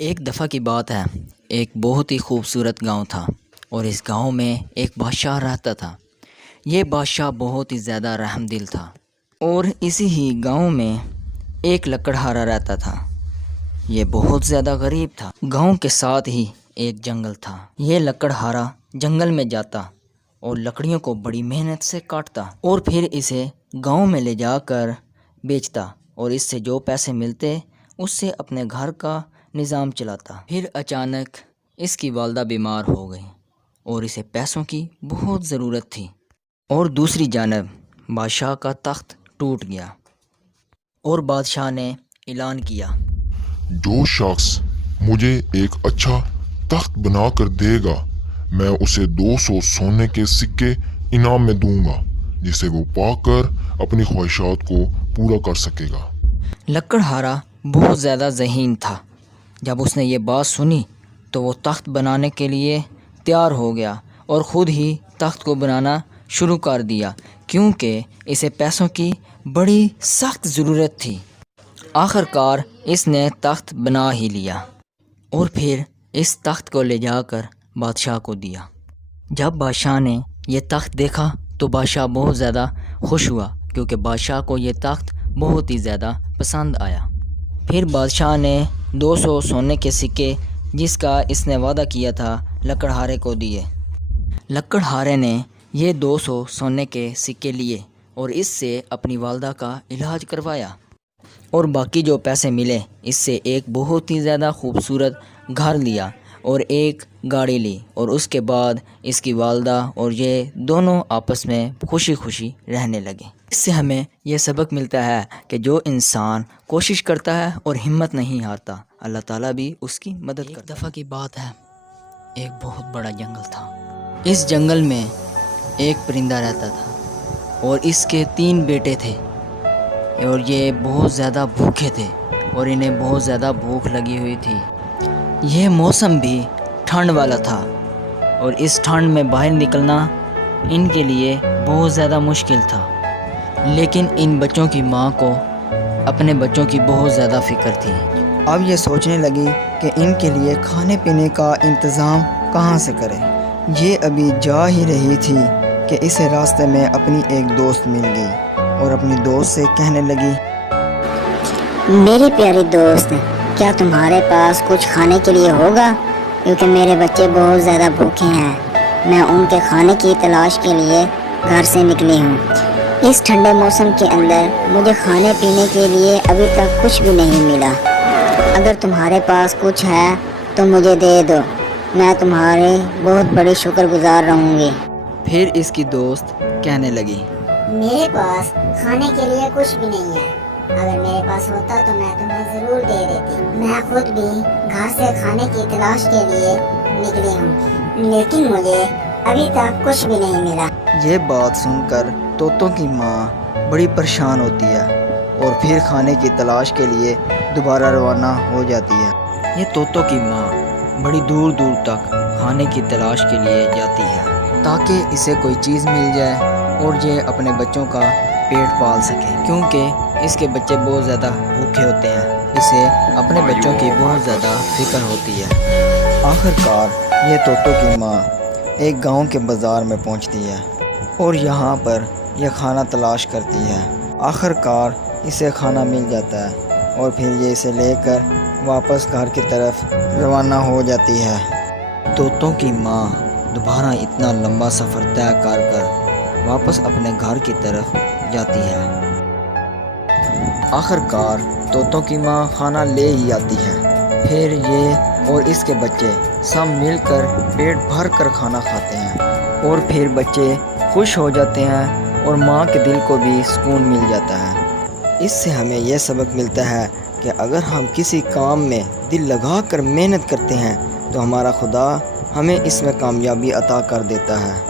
ایک دفعہ کی بات ہے، ایک بہت ہی خوبصورت گاؤں تھا اور اس گاؤں میں ایک بادشاہ رہتا تھا۔ یہ بادشاہ بہت ہی زیادہ رحم دل تھا اور اسی ہی گاؤں میں ایک لکڑہارا رہتا تھا۔ یہ بہت زیادہ غریب تھا۔ گاؤں کے ساتھ ہی ایک جنگل تھا۔ یہ لکڑہارا جنگل میں جاتا اور لکڑیوں کو بڑی محنت سے کاٹتا اور پھر اسے گاؤں میں لے جا کر بیچتا اور اس سے جو پیسے ملتے اس سے اپنے گھر کا نظام چلاتا۔ پھر اچانک اس کی والدہ بیمار ہو گئی اور اسے پیسوں کی بہت ضرورت تھی اور دوسری جانب بادشاہ کا تخت ٹوٹ گیا اور بادشاہ نے اعلان کیا، جو شخص مجھے ایک اچھا تخت بنا کر دے گا میں اسے 200 سونے کے سکے انعام میں دوں گا جسے وہ پا کر اپنی خواہشات کو پورا کر سکے گا۔ لکڑہارا بہت زیادہ ذہین تھا۔ جب اس نے یہ بات سنی تو وہ تخت بنانے کے لیے تیار ہو گیا اور خود ہی تخت کو بنانا شروع کر دیا کیونکہ اسے پیسوں کی بڑی سخت ضرورت تھی۔ آخر کار اس نے تخت بنا ہی لیا اور پھر اس تخت کو لے جا کر بادشاہ کو دیا۔ جب بادشاہ نے یہ تخت دیکھا تو بادشاہ بہت زیادہ خوش ہوا کیونکہ بادشاہ کو یہ تخت بہت ہی زیادہ پسند آیا۔ پھر بادشاہ نے 200 سونے کے سکے جس کا اس نے وعدہ کیا تھا لکڑہارے کو دیے۔ لکڑہارے نے یہ 200 سونے کے سکے لیے اور اس سے اپنی والدہ کا علاج کروایا اور باقی جو پیسے ملے اس سے ایک بہت ہی زیادہ خوبصورت گھر لیا اور ایک گاڑی لی اور اس کے بعد اس کی والدہ اور یہ دونوں آپس میں خوشی خوشی رہنے لگے۔ اس سے ہمیں یہ سبق ملتا ہے کہ جو انسان کوشش کرتا ہے اور ہمت نہیں ہارتا اللہ تعالیٰ بھی اس کی مدد کرتا ہے۔ ایک دفعہ کی بات ہے، ایک بہت بڑا جنگل تھا۔ اس جنگل میں ایک پرندہ رہتا تھا اور اس کے 3 بیٹے تھے اور یہ بہت زیادہ بھوکے تھے اور انہیں بہت زیادہ بھوک لگی ہوئی تھی۔ یہ موسم بھی ٹھنڈ والا تھا اور اس ٹھنڈ میں باہر نکلنا ان کے لیے بہت زیادہ مشکل تھا، لیکن ان بچوں کی ماں کو اپنے بچوں کی بہت زیادہ فکر تھی۔ اب یہ سوچنے لگی کہ ان کے لیے کھانے پینے کا انتظام کہاں سے کرے۔ یہ ابھی جا ہی رہی تھی کہ اسے راستے میں اپنی ایک دوست مل گئی اور اپنی دوست سے کہنے لگی، میری پیاری دوست، کیا تمہارے پاس کچھ کھانے کے لیے ہوگا؟ کیونکہ میرے بچے بہت زیادہ بھوکے ہیں، میں ان کے کھانے کی تلاش کے لیے گھر سے نکلی ہوں۔ اس ٹھنڈے موسم کے اندر مجھے کھانے پینے کے لیے ابھی تک کچھ بھی نہیں ملا۔ اگر تمہارے پاس کچھ ہے تو مجھے دے دو، میں تمہاری بہت بڑی شکر گزار رہوں گی۔ پھر اس کی دوست کہنے لگی، میرے پاس کھانے کے لیے کچھ بھی نہیں ہے، اگر میرے پاس ہوتا تو میں تمہیں ضرور دے دیتی۔ میں خود بھی گھر سے کھانے کی تلاش کے لیے نکلی ہوں، لیکن مجھے ابھی تک کچھ بھی نہیں ملا۔ یہ بات سن کر طوطوں کی ماں بڑی پریشان ہوتی ہے اور پھر کھانے کی تلاش کے لیے دوبارہ روانہ ہو جاتی ہے۔ یہ طوطوں کی ماں بڑی دور دور تک کھانے کی تلاش کے لیے جاتی ہے تاکہ اسے کوئی چیز مل جائے اور یہ اپنے بچوں کا پیٹ پال سکے کیونکہ اس کے بچے بہت زیادہ بھوکے ہوتے ہیں۔ اسے اپنے بچوں کی بہت زیادہ فکر ہوتی ہے۔ آخر کار یہ طوطوں کی ماں ایک گاؤں کے بازار میں پہنچتی ہے اور یہاں پر یہ کھانا تلاش کرتی ہے۔ آخر کار اسے کھانا مل جاتا ہے اور پھر یہ اسے لے کر واپس گھر کی طرف روانہ ہو جاتی ہے۔ طوطوں کی ماں دوبارہ اتنا لمبا سفر طے کر واپس اپنے گھر کی طرف جاتی ہے۔ آخر کار طوطوں کی ماں کھانا لے ہی آتی ہے۔ پھر یہ اور اس کے بچے سب مل کر پیٹ بھر کر کھانا کھاتے ہیں اور پھر بچے خوش ہو جاتے ہیں اور ماں کے دل کو بھی سکون مل جاتا ہے۔ اس سے ہمیں یہ سبق ملتا ہے کہ اگر ہم کسی کام میں دل لگا کر محنت کرتے ہیں تو ہمارا خدا ہمیں اس میں کامیابی عطا کر دیتا ہے۔